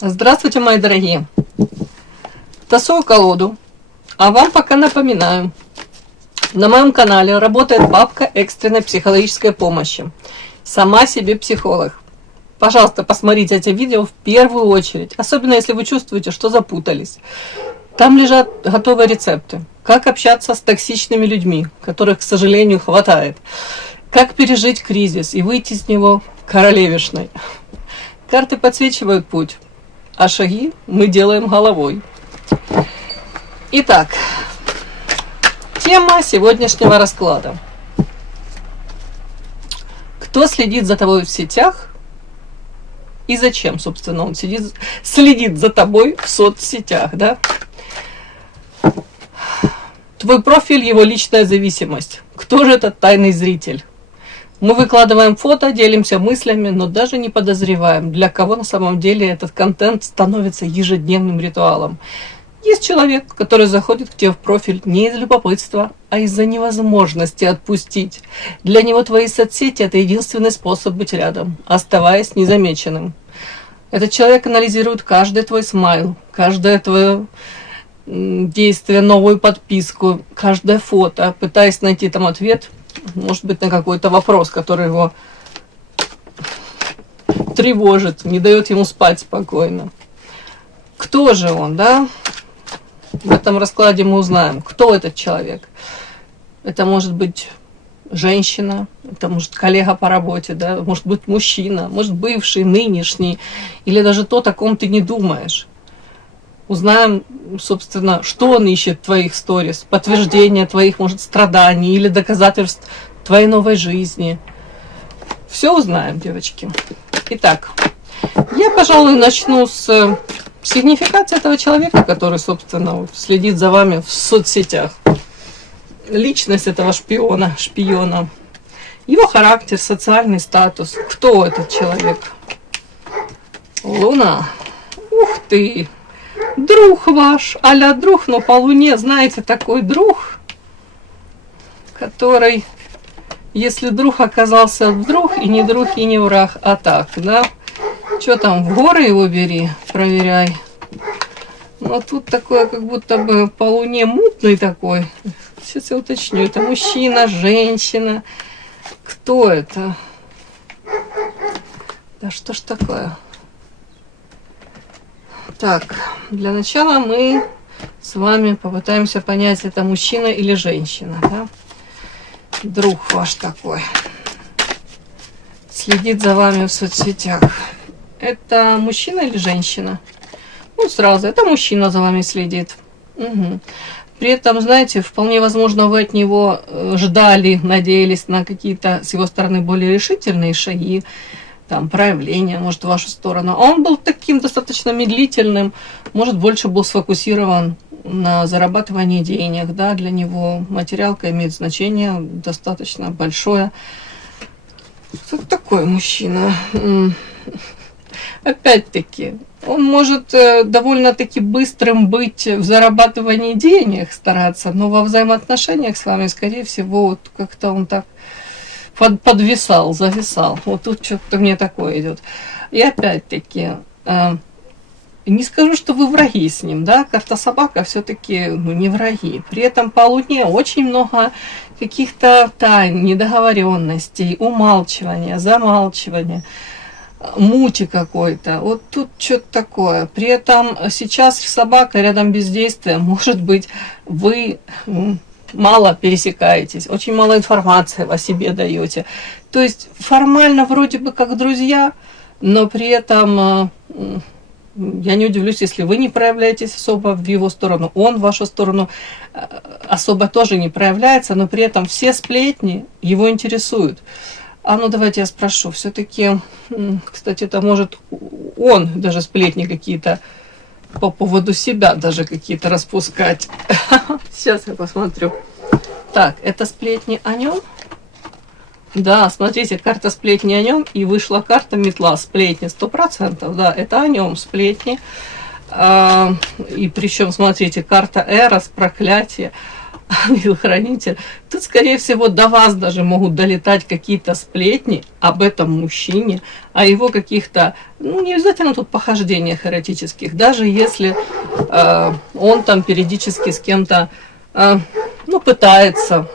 Здравствуйте, мои дорогие! Тасую колоду, а вам пока напоминаю. На моем канале работает бабка экстренной психологической помощи. Сама себе психолог. Пожалуйста, посмотрите эти видео в первую очередь, особенно если вы чувствуете, что запутались. Там лежат готовые рецепты. Как общаться с токсичными людьми, которых, к сожалению, хватает. Как пережить кризис и выйти из него королевишной. Карты подсвечивают путь, а шаги мы делаем головой. Итак, тема сегодняшнего расклада. Кто следит за тобой в сетях и зачем, собственно, он следит за тобой в соцсетях, да? Твой профиль, его личная зависимость. Кто же этот тайный зритель? Мы выкладываем фото, делимся мыслями, но даже не подозреваем, для кого на самом деле этот контент становится ежедневным ритуалом. Есть человек, который заходит к тебе в профиль не из любопытства, а из-за невозможности отпустить. Для него твои соцсети – это единственный способ быть рядом, оставаясь незамеченным. Этот человек анализирует каждый твой смайл, каждое твое действие, новую подписку, каждое фото, пытаясь найти там ответ, может быть, на какой-то вопрос, который его тревожит, не дает ему спать спокойно. Кто же он, да? В этом раскладе мы узнаем, кто этот человек. Это может быть женщина, это может коллега по работе, да? Может быть мужчина, может бывший, нынешний, или даже тот, о ком ты не думаешь. Узнаем, собственно, что он ищет в твоих сторис, подтверждение твоих, может, страданий или доказательств твоей новой жизни. Все узнаем, девочки. Итак, я, пожалуй, начну с сигнификации этого человека, который, собственно, следит за вами в соцсетях. Личность этого шпиона, его характер, социальный статус. Кто этот человек? Луна. Ух ты! Друг ваш, а-ля друг, но по луне, знаете, такой друг, который, если друг оказался друг, и не друг, и не враг, а так, да? Что там, в горы его бери, проверяй. Но тут такое, как будто бы по луне мутный такой. Сейчас я уточню, это мужчина, женщина. Кто это? Да что ж такое? Так, для начала мы с вами попытаемся понять, это мужчина или женщина, да? Друг ваш такой. Следит за вами в соцсетях. Это мужчина или женщина? Ну, сразу, это мужчина за вами следит. Угу. При этом, знаете, вполне возможно, вы от него ждали, надеялись на какие-то с его стороны более решительные шаги, там, проявления, может, в вашу сторону. А он был таким достаточно медлительным, может, больше был сфокусирован на зарабатывании денег, да, для него материалка имеет значение достаточно большое. Кто такой мужчина? Опять-таки, он может довольно-таки быстрым быть в зарабатывании денег, стараться, но во взаимоотношениях с вами, скорее всего, вот как-то он так подвисал, зависал. Вот тут что-то мне такое идет. И опять-таки, не скажу, что вы враги с ним, да, карта собака все-таки не враги. При этом по луне очень много каких-то тайн, недоговоренностей, умалчивания, замалчивания, мути какой-то. Вот тут что-то такое. При этом сейчас собака рядом бездействия, может быть, вы мало пересекаетесь, очень мало информации о себе даете. То есть формально вроде бы как друзья, но при этом я не удивлюсь, если вы не проявляетесь особо в его сторону, он в вашу сторону особо тоже не проявляется, но при этом все сплетни его интересуют. А ну давайте я спрошу, все-таки, кстати, это может он даже сплетни какие-то по поводу себя даже какие-то распускать. Сейчас я посмотрю. Так, это сплетни о нем? Да, смотрите, карта сплетни о нем, и вышла карта метла, сплетни 100%, да, это о нем сплетни. И причем, смотрите, карта Эрос, проклятие. ангел-хранитель, тут, скорее всего, до вас даже могут долетать какие-то сплетни об этом мужчине, о его каких-то, ну, не обязательно тут похождениях эротических, даже если он там периодически с кем-то, ну, пытается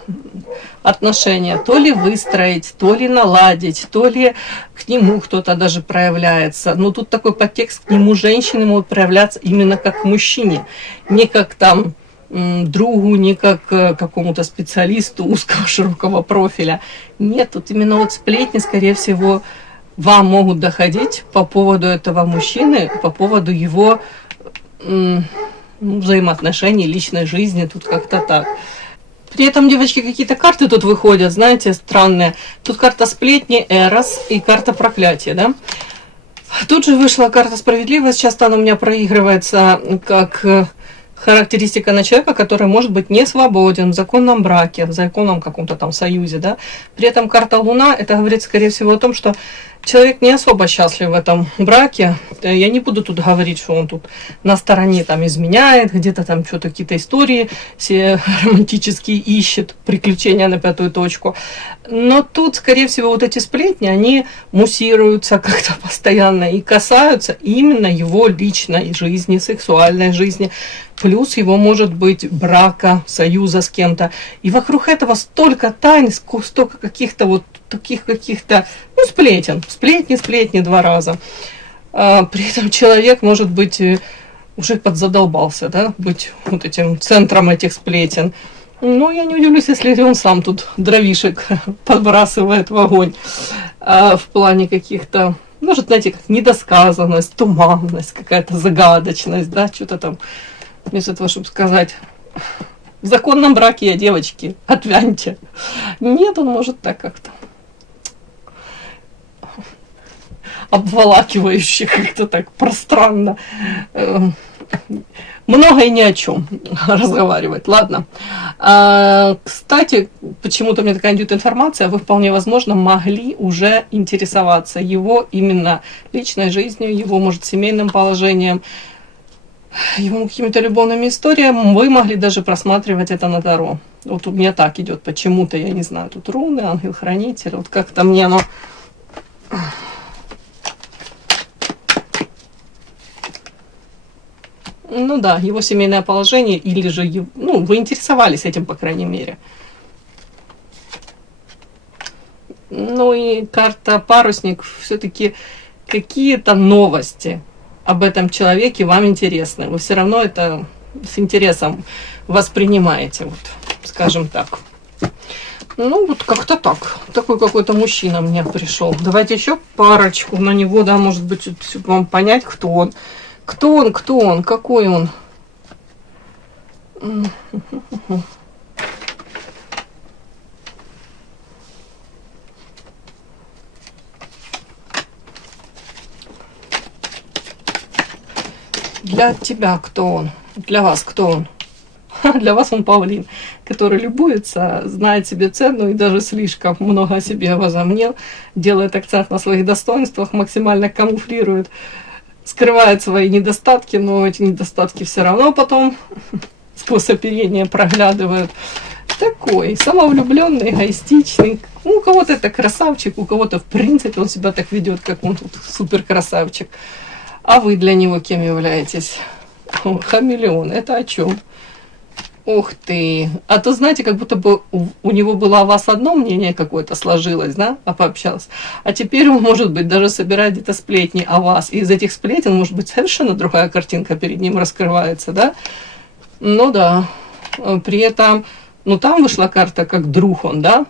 отношения то ли выстроить, то ли наладить, то ли к нему кто-то даже проявляется. Но тут такой подтекст: к нему женщины могут проявляться именно как к мужчине, не как там другу, не как какому-то специалисту узкого широкого профиля. Нет, тут именно вот сплетни, скорее всего, вам могут доходить по поводу этого мужчины, по поводу его взаимоотношений, личной жизни, тут как-то так. При этом, девочки, какие-то карты тут выходят, знаете, странные. Тут карта сплетни, Эрос и карта проклятия, да? Тут же вышла карта справедливость. Часто она у меня проигрывается как характеристика на человека, который может быть не свободен в законном браке, в законном каком-то там союзе, да. При этом карта Луна, это говорит, скорее всего, о том, что человек не особо счастлив в этом браке. Я не буду тут говорить, что он тут на стороне там изменяет, где-то там что-то, какие-то истории все романтические ищет, приключения на пятую точку. Но тут, скорее всего, вот эти сплетни, они муссируются как-то постоянно и касаются именно его личной жизни, сексуальной жизни. Плюс его, может быть, брака, союза с кем-то. И вокруг этого столько тайн, столько каких-то вот таких каких-то, ну, сплетни два раза. При этом человек, может быть, уже подзадолбался, да, быть вот этим центром этих сплетен. Ну, я не удивлюсь, если он сам тут дровишек подбрасывает в огонь в плане каких-то, может, знаете, как недосказанность, туманность, какая-то загадочность, да, что-то там, вместо того, чтобы сказать: в законном браке я, девочки, отвяньте. Нет, он может так как-то обволакивающе, как-то так пространно, много и ни о чем разговаривать. Ладно. Кстати, почему-то мне такая идет информация, вы вполне возможно могли уже интересоваться его именно личной жизнью, его, может, семейным положением, его какими-то любовными историями. Вы могли даже просматривать это на Таро. Вот у меня так идет почему-то, я не знаю, тут руны, ангел-хранитель, вот как-то мне оно... Ну да, его семейное положение, или же, ну, вы интересовались этим, по крайней мере. Ну и карта парусник, все-таки какие-то новости об этом человеке вам интересны. Вы все равно это с интересом воспринимаете, вот, скажем так. Ну, вот как-то так. Такой какой-то мужчина мне пришел. Давайте еще парочку на него, да, может быть, чтобы вам понять, кто он. Кто он, какой он? Для тебя кто он? Для вас кто он? Для вас он павлин, который любуется, знает себе цену и даже слишком много о себе возомнил, делает акцент на своих достоинствах, максимально камуфлирует, скрывает свои недостатки, но эти недостатки все равно потом сквозь оперение проглядывают. Такой самовлюбленный, эгоистичный. У кого-то это красавчик, у кого-то в принципе он себя так ведет, как он тут супер красавчик. А вы для него кем являетесь? Хамелеон. Это о чем? Ух ты. А то, знаете, как будто бы у него было о вас одно мнение какое-то сложилось, да, а пообщался. А теперь он, может быть, даже собирает где-то сплетни о вас. И из этих сплетен, может быть, совершенно другая картинка перед ним раскрывается, да? Ну да. При этом, ну там вышла карта как друг он, да?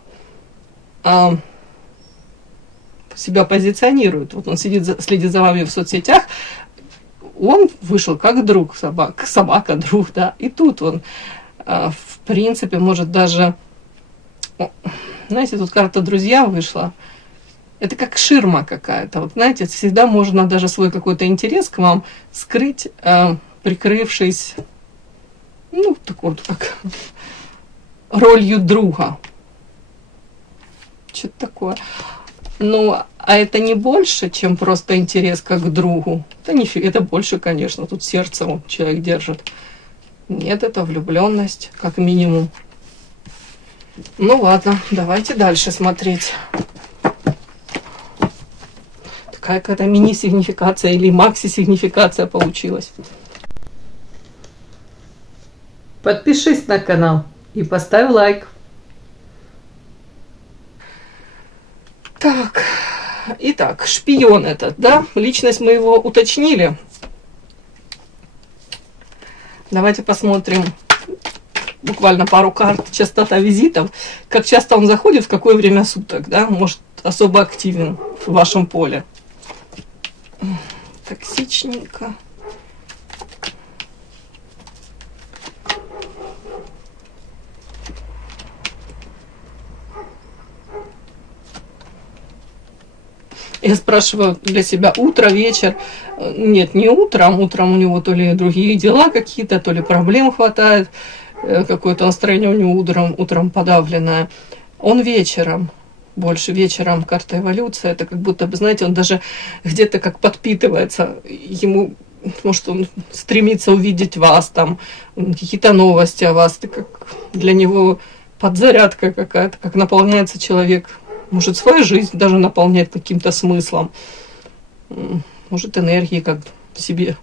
Себя позиционирует. Вот он следит за вами в соцсетях. Он вышел как друг, собака, друг, да. И тут он, в принципе, может даже... Знаете, тут карта друзья вышла. Это как ширма какая-то. Вот знаете, всегда можно даже свой какой-то интерес к вам скрыть, прикрывшись, ну, такой вот как ролью друга. Что-то такое. Ну, а это не больше, чем просто интерес как к другу. Это нифига, это больше, конечно. Тут сердце человек держит. Нет, это влюбленность, как минимум. Ну ладно, давайте дальше смотреть. Такая какая-то мини-сигнификация или макси-сигнификация получилась. Подпишись на канал и поставь лайк. Так, итак, шпион этот, да? Личность мы его уточнили. Давайте посмотрим буквально пару карт. Частота визитов. Как часто он заходит, в какое время суток, да? Может, особо активен в вашем поле. Токсичненько. Я спрашиваю для себя утро, вечер. Нет, не утром. Утром у него то ли другие дела какие-то, то ли проблем хватает. Какое-то настроение у него утром подавленное. Он вечером. Больше вечером карта эволюция. Это как будто бы, знаете, он даже где-то как подпитывается. Ему, может, он стремится увидеть вас, там, какие-то новости о вас. Это как для него подзарядка какая-то, как наполняется человек. Может, свою жизнь даже наполнять каким-то смыслом. Может, энергии как себе.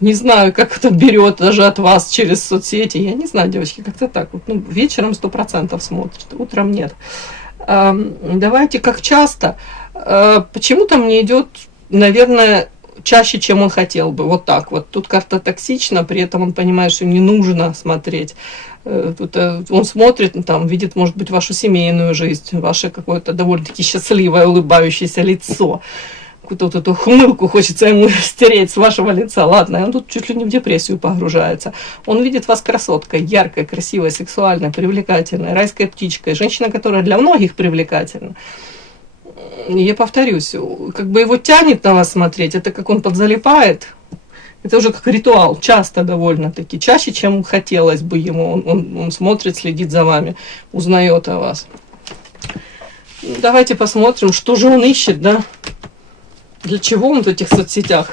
Не знаю, как это берет даже от вас через соцсети. Я не знаю, девочки, как-то так. Вот, ну, вечером 100% смотрит, утром нет. Давайте, как часто. Почему-то мне идет, наверное, чаще, чем он хотел бы. Вот так вот. Тут карта токсична, при этом он понимает, что не нужно смотреть. Тут он смотрит, там, видит, может быть, вашу семейную жизнь, ваше какое-то довольно-таки счастливое, улыбающееся лицо. Какую-то вот эту хмылку хочется ему стереть с вашего лица. Ладно, он тут чуть ли не в депрессию погружается. Он видит вас красоткой, яркой, красивой, сексуальной, привлекательной, райской птичкой. Женщина, которая для многих привлекательна. Я повторюсь, как бы его тянет на вас смотреть, это как он подзалипает. Это уже как ритуал, часто довольно-таки, чаще, чем хотелось бы ему. Он смотрит, следит за вами, узнает о вас. Давайте посмотрим, что же он ищет, да? Для чего он в этих соцсетях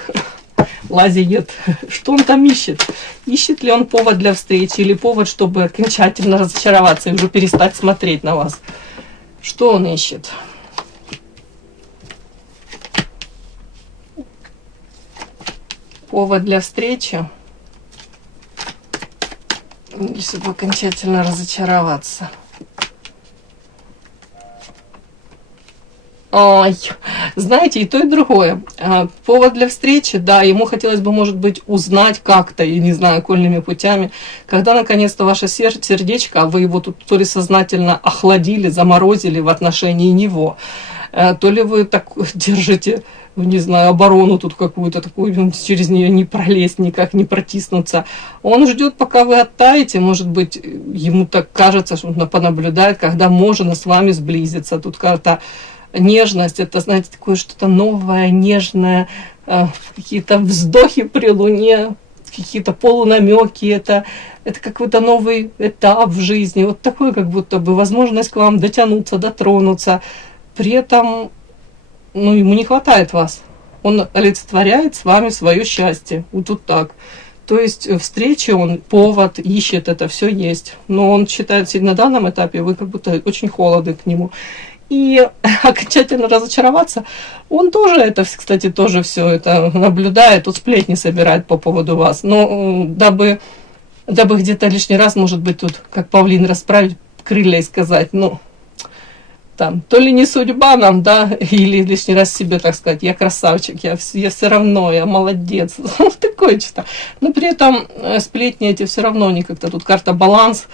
лазит? Что он там ищет? Ищет ли он повод для встречи или повод, чтобы окончательно разочароваться и уже перестать смотреть на вас? Что он ищет? Повод для встречи, чтобы окончательно разочароваться. Ой, знаете, и то, и другое. Повод для встречи, да, ему хотелось бы, может быть, узнать как-то, я не знаю, окольными путями, когда наконец-то ваше сердечко, а вы его тут то ли сознательно охладили, заморозили в отношении него, то ли вы так держите, не знаю, оборону тут какую-то такую, через нее не пролезть, никак не протиснуться. Он ждет, пока вы оттаете, может быть, ему так кажется, что он понаблюдает, когда можно с вами сблизиться. Тут карта нежность, это, знаете, такое что-то новое, нежное, какие-то вздохи при луне, какие-то полунамеки, это какой-то новый этап в жизни, вот такой, как будто бы возможность к вам дотянуться, дотронуться. При этом, ну, ему не хватает вас. Он олицетворяет с вами свое счастье. Вот тут так. То есть встречи, он повод, ищет, это все есть. Но он считает, на данном этапе вы как будто очень холодны к нему. И окончательно разочароваться, он тоже это, кстати, тоже все это наблюдает, тут сплетни собирает по поводу вас. Но дабы где-то лишний раз, может быть, тут, как павлин, расправить крылья и сказать, ну, там, то ли не судьба нам, да, или лишний раз себе, так сказать, я красавчик, я все равно, я молодец, такое что-то. Но при этом сплетни эти все равно не как-то, тут карта баланс.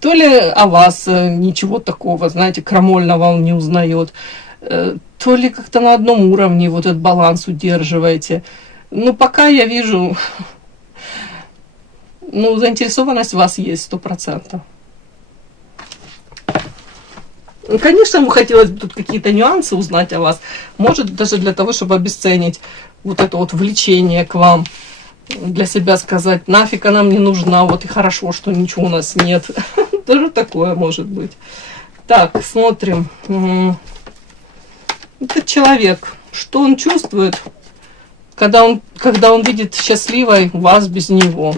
То ли о вас ничего такого, знаете, крамольного он не узнает, то ли как-то на одном уровне вот этот баланс удерживаете. Ну, пока я вижу, ну, заинтересованность у вас есть 100%. Конечно, ему хотелось бы тут какие-то нюансы узнать о вас. Может, даже для того, чтобы обесценить вот это вот влечение к вам. Для себя сказать, нафиг она мне нужна, вот и хорошо, что ничего у нас нет. Даже такое может быть. Так, смотрим. Этот человек, что он чувствует, когда он видит счастливой вас без него?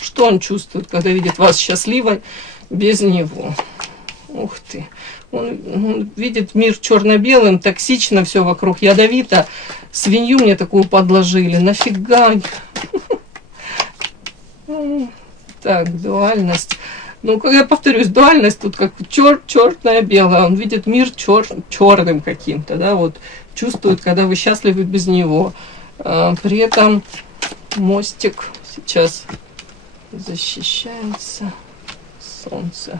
Что он чувствует, когда видит вас счастливой без него? Ух ты. Он видит мир черно-белым, токсично, все вокруг ядовито. Свинью мне такую подложили. Нафига? Так, дуальность. Ну, я повторюсь, дуальность тут как черное белое. Он видит мир черным каким-то, да, вот чувствует, когда вы счастливы без него. При этом мостик сейчас защищается. Солнце.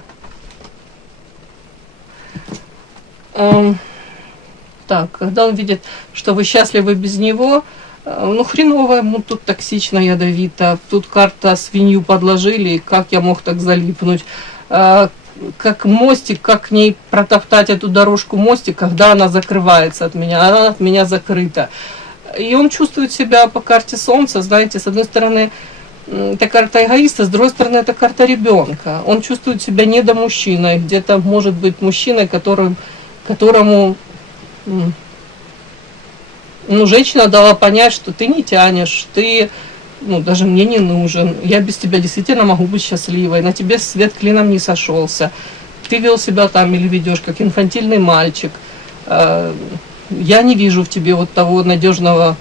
Так, когда он видит, что вы счастливы без него, ну, хреново ему тут токсично, ядовито. Тут карта свинью подложили, как я мог так залипнуть. Как мостик, как к ней протоптать эту дорожку мостика, когда она закрывается от меня, она от меня закрыта. И он чувствует себя по карте Солнца, знаете, с одной стороны, это карта эгоиста, с другой стороны, это карта ребенка. Он чувствует себя недомужчиной, где-то может быть мужчиной, которому женщина дала понять, что ты не тянешь, ты даже мне не нужен, я без тебя действительно могу быть счастливой, на тебе свет клином не сошелся, ты вел себя там или ведешь как инфантильный мальчик, я не вижу в тебе вот того надежного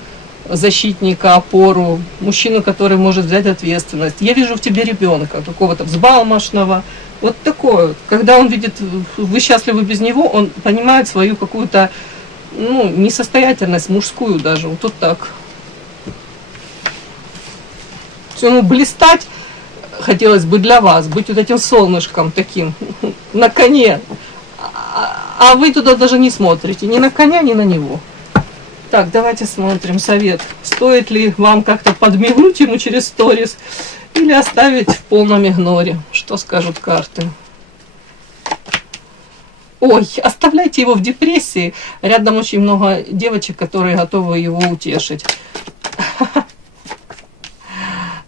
защитника, опору, мужчину, который может взять ответственность. Я вижу в тебе ребенка, какого-то взбалмошного. Вот такое. Когда он видит, вы счастливы без него, он понимает свою какую-то, несостоятельность, мужскую даже. Вот так. Ему блистать хотелось бы для вас, быть вот этим солнышком таким, на коне. А вы туда даже не смотрите, ни на коня, ни на него. Так, давайте смотрим совет. Стоит ли вам как-то подмигнуть ему через сторис или оставить в полном игноре? Что скажут карты? Ой, оставляйте его в депрессии. Рядом очень много девочек, которые готовы его утешить.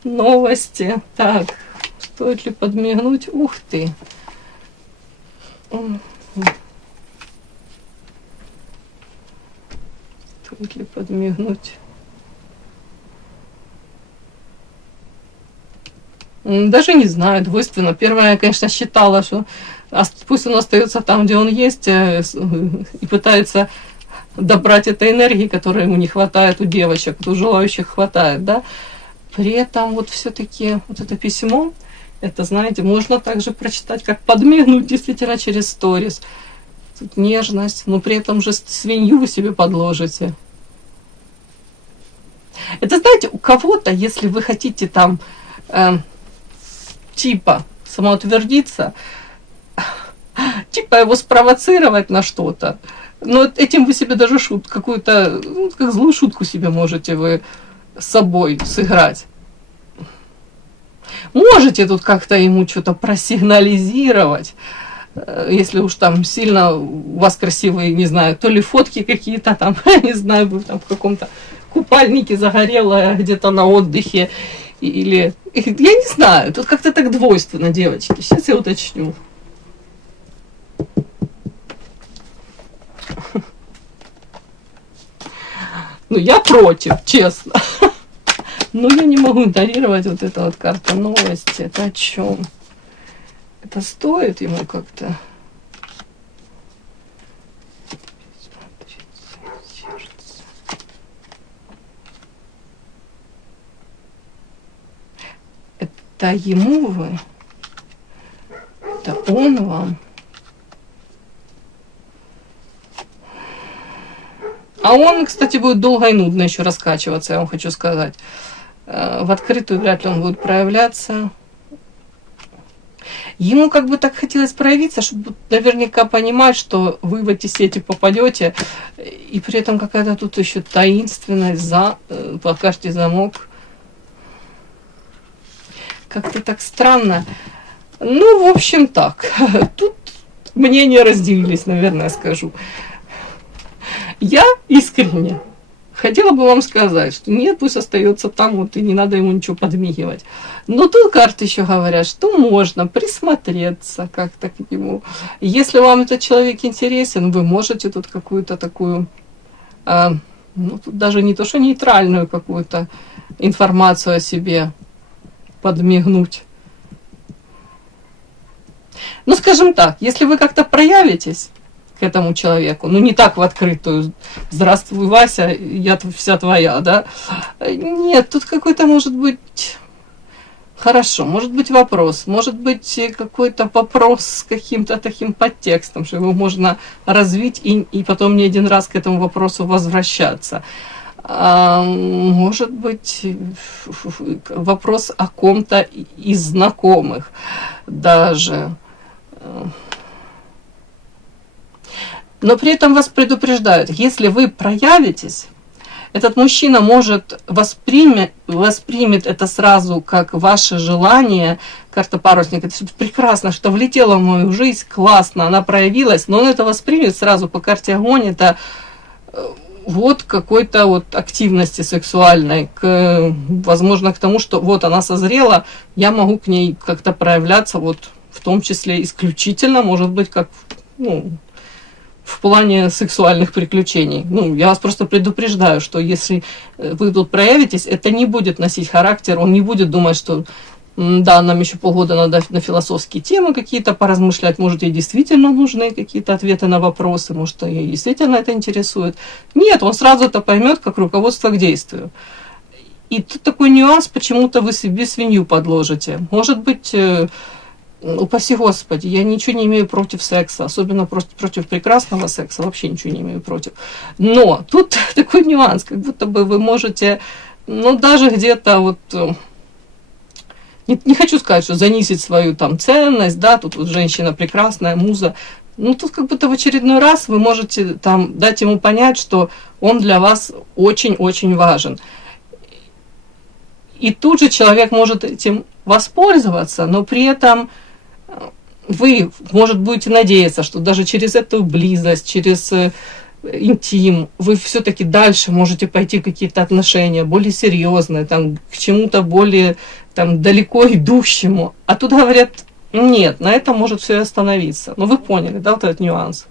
Новости. Так, стоит ли подмигнуть? Ух ты. Стоит ли подмигнуть? Даже не знаю, двойственно. Первое, я, конечно, считала, что пусть он остается там, где он есть, и пытается добрать этой энергии, которой ему не хватает у девочек, у желающих хватает, да. При этом вот все-таки вот это письмо, это, знаете, можно также прочитать, как подмигнуть действительно через сторис. Тут нежность, но при этом же свинью вы себе подложите. Это, знаете, у кого-то, если вы хотите там типа самоутвердиться, типа его спровоцировать на что-то, но этим вы себе даже какую-то, как злую шутку себе можете вы с собой сыграть. Можете тут как-то ему что-то просигнализировать, если уж там сильно у вас красивые, не знаю, то ли фотки какие-то там, не знаю, вы там в каком-то купальнике загорелая где-то на отдыхе, или, я не знаю, тут как-то так двойственно, девочки, сейчас я уточню. Ну, я против, честно. Но я не могу игнорировать вот эту вот карту новости. Это о чем? Это стоит ему как-то? Это ему вы? Это он вам? А он, кстати, будет долго и нудно еще раскачиваться, я вам хочу сказать. В открытую вряд ли он будет проявляться. Ему как бы так хотелось проявиться, чтобы наверняка понимать, что вы в эти сети попадете, и при этом какая-то тут еще таинственность по карте замок. Как-то так странно. Ну, в общем, так. Тут мнения разделились, наверное, скажу. Я искренне хотела бы вам сказать, что нет, пусть остается там, вот и не надо ему ничего подмигивать. Но тут карты еще говорят, что можно присмотреться как-то к нему. Если вам этот человек интересен, вы можете тут какую-то такую, тут даже не то, что нейтральную какую-то информацию о себе подмигнуть. Ну, скажем так, если вы как-то проявитесь к этому человеку, ну, не так в открытую, здравствуй, Вася, я вся твоя, да, нет, тут какой-то, может быть, хорошо, может быть вопрос, может быть какой-то вопрос с каким-то таким подтекстом, что его можно развить и потом не один раз к этому вопросу возвращаться. Может быть вопрос о ком-то из знакомых даже. Но при этом вас предупреждают, если вы проявитесь, этот мужчина может воспримет это сразу как ваше желание. Карта парусника, это прекрасно, что влетело в мою жизнь, классно, она проявилась, но он это воспримет сразу по карте огонь, это вот какой-то вот активности сексуальной, возможно, к тому, что вот она созрела, я могу к ней как-то проявляться, вот в том числе исключительно, может быть, как, ну, в плане сексуальных приключений. Ну, я вас просто предупреждаю, что если вы тут проявитесь, это не будет носить характер, он не будет думать, что да, нам еще полгода надо на философские темы какие-то поразмышлять, может, ей действительно нужны какие-то ответы на вопросы, может, ей действительно это интересует. Нет, он сразу это поймет как руководство к действию. И тут такой нюанс, почему-то вы себе свинью подложите. Может быть, упаси Господи, я ничего не имею против секса, особенно против прекрасного секса, вообще ничего не имею против. Но тут такой нюанс, как будто бы вы можете, ну, даже где-то вот, не хочу сказать, что занизить свою там ценность, да, тут вот женщина прекрасная, муза, ну, тут как будто в очередной раз вы можете там дать ему понять, что он для вас очень-очень важен. И тут же человек может этим воспользоваться, но при этом вы, может, будете надеяться, что даже через эту близость, через интим, вы все-таки дальше можете пойти в какие-то отношения более серьезные, там, к чему-то более там, далеко идущему. А тут говорят, нет, на этом может все остановиться. Ну, вы поняли, да, вот этот нюанс?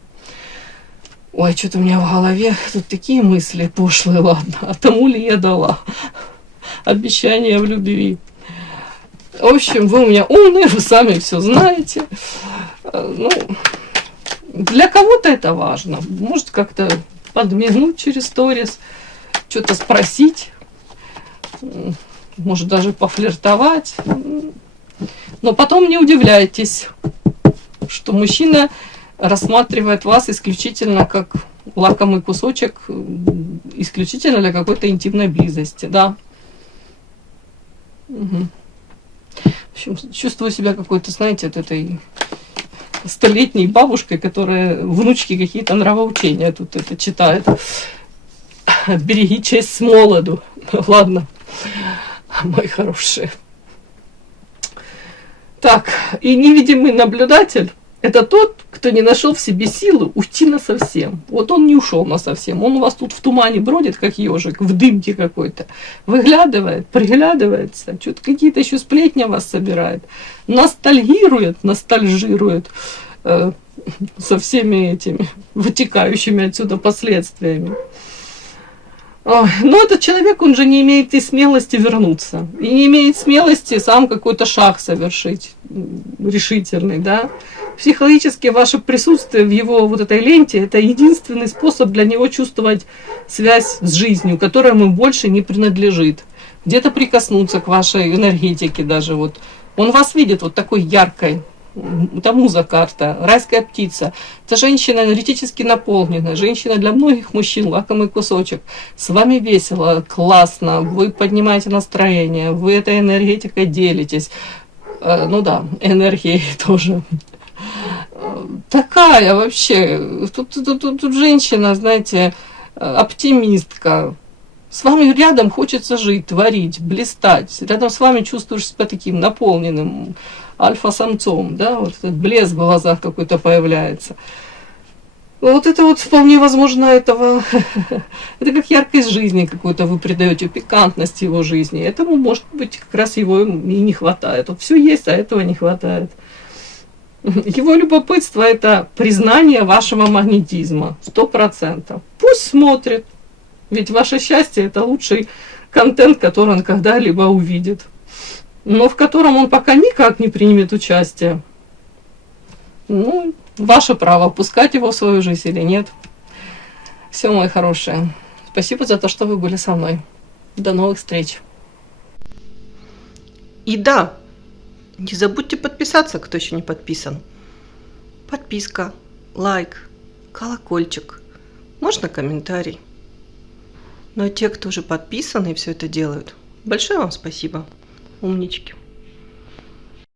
Ой, что-то у меня в голове тут такие мысли пошлые, ладно, а тому ли я дала? Обещание в любви. В общем, вы у меня умные, вы сами все знаете. Ну, для кого-то это важно. Может, как-то подмигнуть через сторис, что-то спросить, может, даже пофлиртовать. Но потом не удивляйтесь, что мужчина рассматривает вас исключительно как лакомый кусочек, исключительно для какой-то интимной близости, да. Угу. В общем, чувствую себя какой-то, знаете, вот этой столетней бабушкой, которая внучки какие-то нравоучения тут это читает. Береги честь с молоду. Ладно, мои хорошие. Так, и невидимый наблюдатель – это тот, кто не нашел в себе силы уйти насовсем. Вот он не ушел насовсем. Он у вас тут в тумане бродит, как ежик, в дымке какой-то. Выглядывает, приглядывается, что-то какие-то еще сплетни вас собирает. Ностальгирует, ностальжирует со всеми этими вытекающими отсюда последствиями. Но этот человек, он же не имеет и смелости вернуться. И не имеет смелости сам какой-то шаг совершить, решительный, да. Психологически ваше присутствие в его вот этой ленте – это единственный способ для него чувствовать связь с жизнью, которая ему больше не принадлежит. Где-то прикоснуться к вашей энергетике даже. Вот. Он вас видит вот такой яркой. Это муза карта, райская птица. Это женщина энергетически наполненная, женщина для многих мужчин, лакомый кусочек. С вами весело, классно, вы поднимаете настроение, вы этой энергетикой делитесь. Ну да, энергией тоже. Такая вообще, тут женщина, знаете, оптимистка. С вами рядом хочется жить, творить, блистать. Рядом с вами чувствуешь себя таким наполненным альфа-самцом, да, вот этот блеск в глазах какой-то появляется. Вот это вот вполне возможно этого, это как яркость жизни какой-то вы придаете, пикантность его жизни. Этому, может быть, как раз его и не хватает. Вот все есть, а этого не хватает. Его любопытство – это признание вашего магнетизма, 100%. Пусть смотрит, ведь ваше счастье – это лучший контент, который он когда-либо увидит. но в котором он пока никак не примет участие. Ну, ваше право, пускать его в свою жизнь или нет. Все, мои хорошие. Спасибо за то, что вы были со мной. До новых встреч. И да, не забудьте подписаться, кто еще не подписан. Подписка, лайк, колокольчик, можно комментарий. Ну а те, кто уже подписаны и все это делают, большое вам спасибо. Умнички.